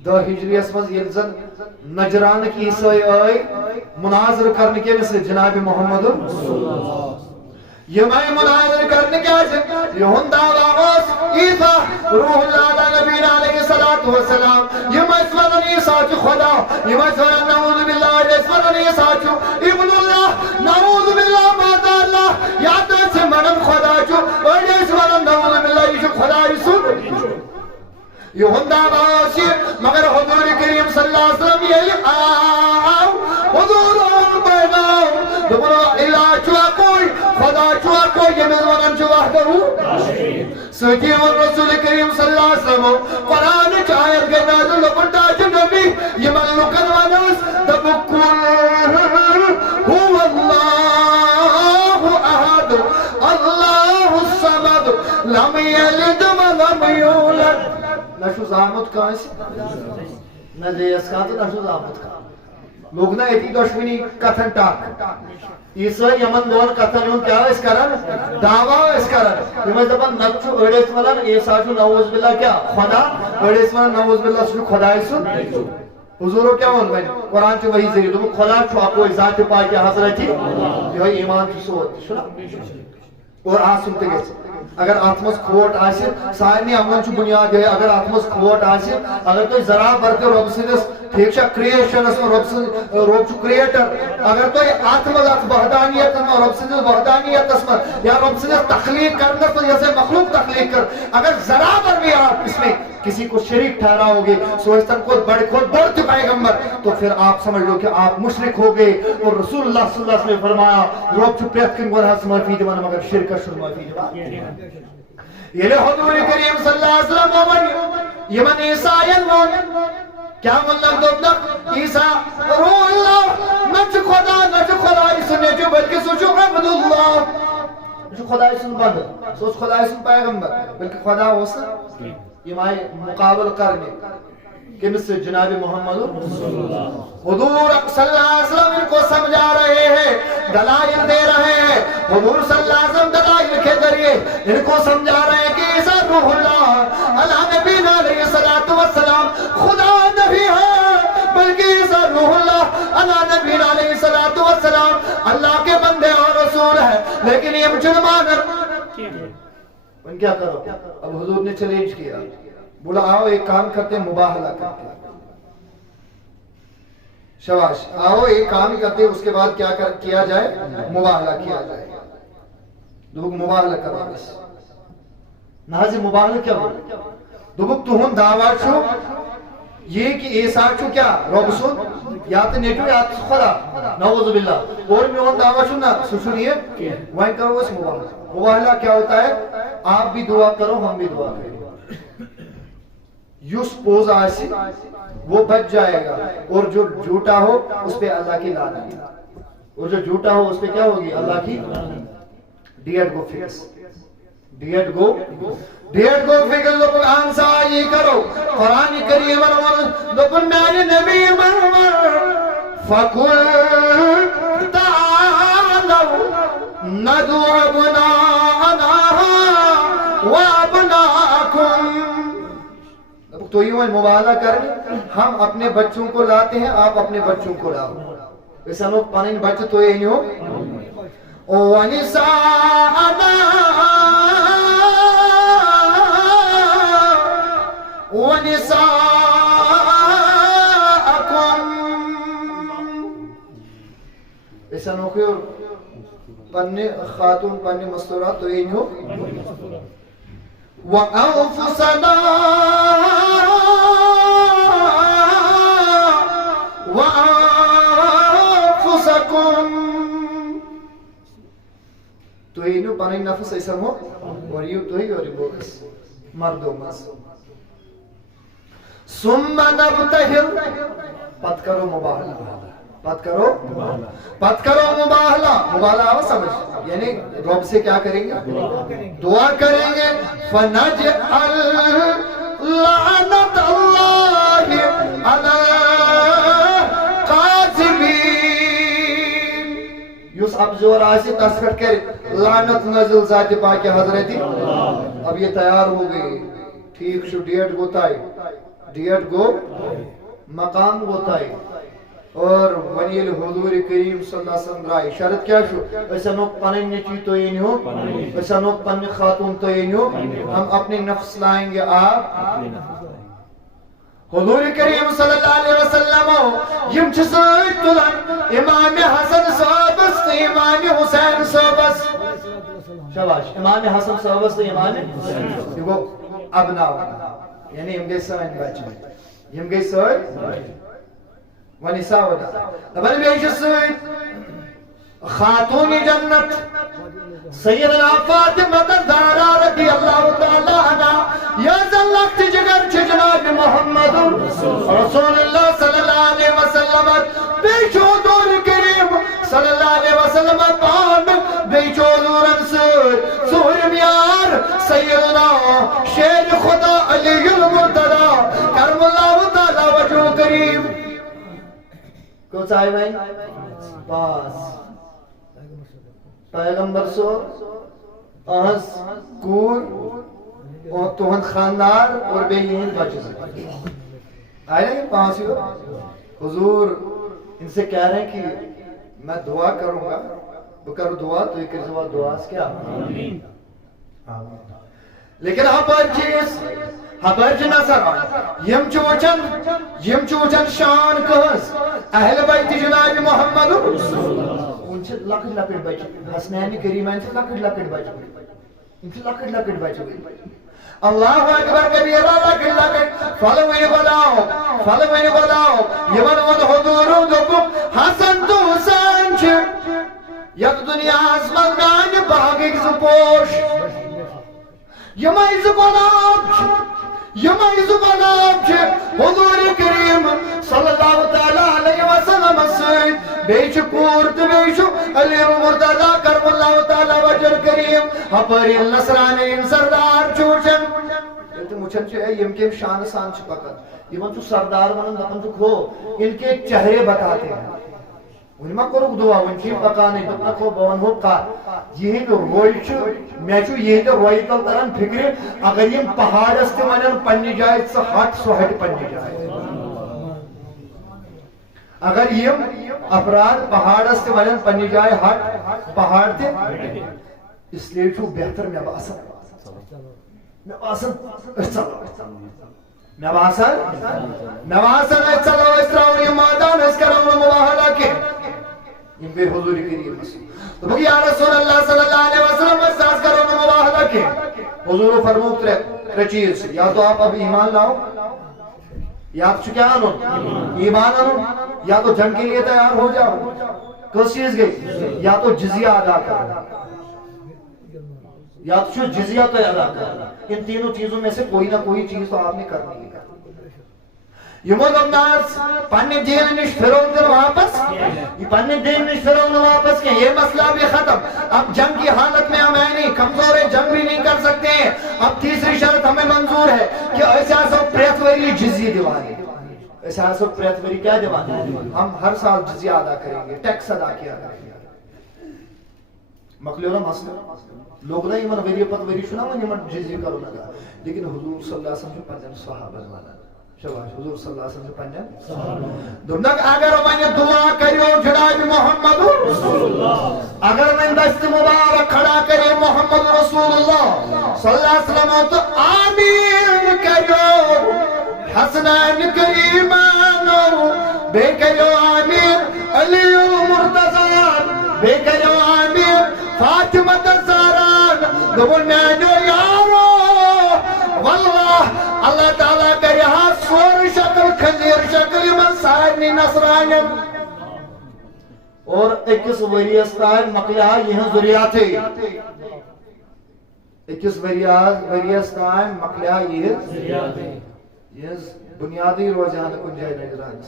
دہ ہجریس مز یل نجران کی عیسائی آئی مناظر کرنے کے مثل جناب محمد یہ مناظر کرنے کے یہ دعویٰ عیسیٰ روح اللہ نبی علیہ السلام یہ مسئلہ عیسیٰ چو خدا یہ مسئلہ نعوذ باللہ مسئلہ عیسیٰ چو ابن اللہ نعوذ باللہ ماذا اللہ یا تو سے منن خدا چو اور یہ مسئلہ نعوذ باللہ یہ خدا رسول یہ دعویٰ مگر حضور کریم صلی اللہ علیہ وسلم یہ آؤ حضور بینا دبرو اللہ چوا کوئی خدا چوا کوئی یہ مزمانن چوا کرو سکی اور رسول کریم صلی اللہ علیہ وسلم قرآن چاہر کے نازل لپٹا نبی یہ ملکن ونس دبکل هو اللہ احد اللہ الصمد لم یلد ولم یولد نشو زامت کانس نہ دیس کا تو نشو زامت کا لوگ نہ ایتی دشمنی کتھن ٹاک عیسائی یمن دون کتھن یون کیا اس کرن دعویٰ اس کرن یہ دپان نچو اڑیس ولن عیسیٰ چو نعوذ باللہ کیا خدا اڑیس ولن نعوذ باللہ چو خدا سن حضورو کیا ون بھائی قرآن چو وہی ذریعہ دو خدا چو اکوئی ذات پاک حضرتی یہ ایمان چو سوت شنا اور آسنتے گئے اگر آتمس کھوٹ آسے سارنی امن چو بنیاد ہے اگر آتمس کھوٹ آسے اگر تو ذرا برتے رب سندس ٹھیک شا کریشن اس میں رب چو کریٹر اگر تو آتمس بہدانیت میں رب سندس بہدانیت اس میں یا رب سندس تخلیق کرنا تو جیسے مخلوق تخلیق کر اگر ذرا بر بھی آپ اس میں کسی کو شریک ٹھہرا ہوگے سوستن کو بڑھ پیغمبر تو پھر آپ سمجھ لو کہ آپ مشرک ہو گئے اور رسول اللہ صلی اللہ علیہ وسلم نے فرمایا رب چو پریت کن گناہ سے معافی دیوانا مگر شرکہ شروع معافی دیوانا یہ لئے حضور کریم صلی اللہ علیہ وسلم یہ من عیسائیت مون کیا ملک دوبنا عیسیٰ روح اللہ نچ خدا سنے جو بلکہ سوچو عبد اللہ جو خدا سن بند سوچ خدا سن پیغمبر بلکہ خدا ہو سن یہ مائے مقابل کرنے کمس سے جناب محمد حضور صلی اللہ علیہ وسلم ان کو سمجھا رہے ہیں دلائل دے رہے ہیں حضور صلی اللہ علیہ وسلم دلائل کے ذریعے ان کو سمجھا رہے ہیں کہ عیسیٰ روح اللہ اللہ نبی علیہ السلام خدا نبی ہے بلکہ عیسیٰ روح اللہ اللہ نبی علیہ السلام اللہ کے بندے اور رسول ہے لیکن یہ مسلمان ان کیا کرو اب حضور نے چیلنج کیا بولا آؤ ایک کام کرتے ہیں مباہلہ کرتے ہیں شباش آؤ ایک کام کرتے ہیں اس کے بعد کیا کیا جائے مباہلہ کیا جائے دوبک مباہلہ کرو بس نازی مباہلہ کیا بولے دوبک تو ہن دعویٰ چھو یہ کہ عیسیٰ چھو کیا رب سن یا تو نیٹو یا تو خدا نعوذ باللہ اور میں ہن دعویٰ چھو نا سنیے وہیں کرو اس مباہلہ مباہلہ کیا ہوتا ہے آپ بھی دعا کرو ہم بھی دعا کریں یوس پوز آسی وہ بچ جائے گا اور جو جھوٹا ہو اس پہ اللہ کی لعنت اور جو جھوٹا ہو اس پہ کیا ہوگی اللہ کی ڈیٹ گو فکس ڈیٹ گو فکس لوگ آنسا یہ کرو قرآن کریم لوگن میرے نبی فَقُلْ تَعَالَوْا نَدْعُ أَبْنَاءَنَا وَأَبْنَاءَكُمْ تو یہ مباہلہ کریں ہم اپنے بچوں کو لاتے ہیں آپ اپنے بچوں کو لاؤ ایسا لوگ پانین بچے تو یہ نہیں ہو وَنِسَاءَنَا وَنِسَاءَكُمْ ایسا لوگ پننے خاتون پننے مستورات تو یہ نہیں ہو وَأَنفُسَنَا وَأَنفُسَكُمْ تو یہ نو پانی نفس ایسا ہو اور یہ تو ہی اور یہ بوکس مردوں ماس ثُمَّ نَبْتَهِرْ پت کرو مباہلہ مباہلہ آو سمجھ یعنی رب سے کیا کریں گے دعا کریں گے فَنَجْعَلْ لَعْنَةَ اللَّهِ عَلَى الْقَاذِبِينَ یوس اب زور آسی تسکٹ کر لعنت نزل ذات پاک حضرتی اب یہ تیار ہو گئی ٹھیک شو ڈیٹ گوتائی ڈیٹ گو مقام گو طے اور ونیل حضور کریم صلی اللہ علیہ وسلم رائی شرط کیا شو اسنو پنن نیچی تو اینو اسنو پن خاتون تو اینو ہم اپنے نفس لائیں گے آپ حضور کریم صلی اللہ علیہ وسلم یم چھ سۭتۍ تُلان امام حسن صاحبس تہٕ امام حسین صاحبس شاباش امام حسن صاحبس تہٕ امام حسین یہ گو ابناء یعنی یم گئی سٲنۍ بچہِ یم گئی سٲنۍ ونساء دبن بیچ سۭتۍ خاتون جنت سیدنا فاطمہ الزہرا رضی اللہ تعالی عنہا یا زلت جگر جناب محمد رسول اللہ صلی اللہ علیہ وسلم بیچو حضور کریم صلی اللہ علیہ وسلم پان بیچو حضورن سور میار سیدنا شیر خدا علی المرتضی کرم اللہ تعالی وجہ کریم کو چاہے بھائی پاس پیغمبر سو اہز کور اور تہند خاندار اور بے یہند بچے آئے نا یہ پانچ ہی حضور ان سے کہہ رہے ہیں کہ میں دعا کروں گا وہ کرو دعا تو ایک رضوہ دعا اس کیا لیکن ہپر چھ نظر یم چوچن شان کہس اہل بیت جناب محمد ان چھ لکٹ لکٹ بچ حسنین کریمین چھ لکٹ لکٹ بچ ان چھ لکٹ لکٹ بچ اللہ اکبر کبیرہ لکٹ لکٹ فلوین بلاؤ یمن ون حضور دکم حسن تو حسین چھ یک دنیا آزمان گان باغی کس پوش یمائز گلاب چھ حضور کریم صلی اللہ تعالی علیہ وسلم سید بیچ کورت بیچ علی المرتضی کرم اللہ تعالی وجر کریم ہپری النصرانی سردار چوچن تو مچھن چھے یم کے شان سان چھ پکت یمن تو سردار ونن دپن تو کھو ان کے چہرے بتاتے ہیں ونما کرو دعا ونچی پکانے دپنا کو بون ہو کا یہ روئی چھ میں چھ یہ روئی تل تران فکر اگر یم پہاڑ است ونن پنی جائے سو ہٹ پنی جائے اگر یم افراد پہاڑ است ونن پنی جائے ہٹ پہاڑ تے اس لیے چھ بہتر میں باسن نواسن چلو اسراؤنی مادان اس کرون مواہدہ کے ان بے حضور کریم تو بھئی یا رسول اللہ صلی اللہ علیہ وسلم احساس کرون مواہدہ کے حضور فرموک ترے چیز یا تو آپ اب ایمان لاؤ یا تو کیا آنو ایمان آنو یا تو جنگ کے لیے تیار ہو جاؤ کس چیز گئی یا تو جزیہ ادا کرو یا تو جزیہ تو ادا کرنا ان تینوں چیزوں میں سے کوئی نہ کوئی چیز تو آپ نے کرنی ہے یمود امناز پانی دین نش پھرون کر واپس یہ پانی دین نش پھرون واپس کہ یہ مسئلہ بھی ختم اب جنگ کی حالت میں ہم ہیں نہیں کمزور ہے جنگ بھی نہیں کر سکتے ہیں اب تیسری شرط ہمیں منظور ہے کہ ایسا سب پریتوری جزیہ دیوانے ایسا سب پریتوری کیا دیوانے ہم ہر سال جزیہ ادا کریں گے ٹیکس ادا کیا کریں گے مقلیورہ مسئلہ لوگ نہ ایمان ویری پت ویری شنا من ایمان جزیہ کرو لگا لیکن حضور صلی اللہ علیہ وسلم پنجن صحابہ والا شباش حضور صلی اللہ علیہ وسلم پنجن صحابہ دنک اگر میں دعا کریو جناب محمد رسول اللہ اگر میں دست مبارک کھڑا کرے محمد رسول اللہ صلی اللہ علیہ وسلم تو آمین کریو حسنین کریمانو بے کریو آمین علی المرتضی بے کریو آمین فاطمہ الزہرا دبن میانو یارو واللہ اللہ تعالیٰ کرے ہاں سور شکل خنزیر شکل من سارنی نصرانین اور اکس وریستان مقلہا یہ ذریعہ تھے اکس وریستان مقلہا یہ ذریعہ تھے یہ بنیادی روزانہ کن جائے نگران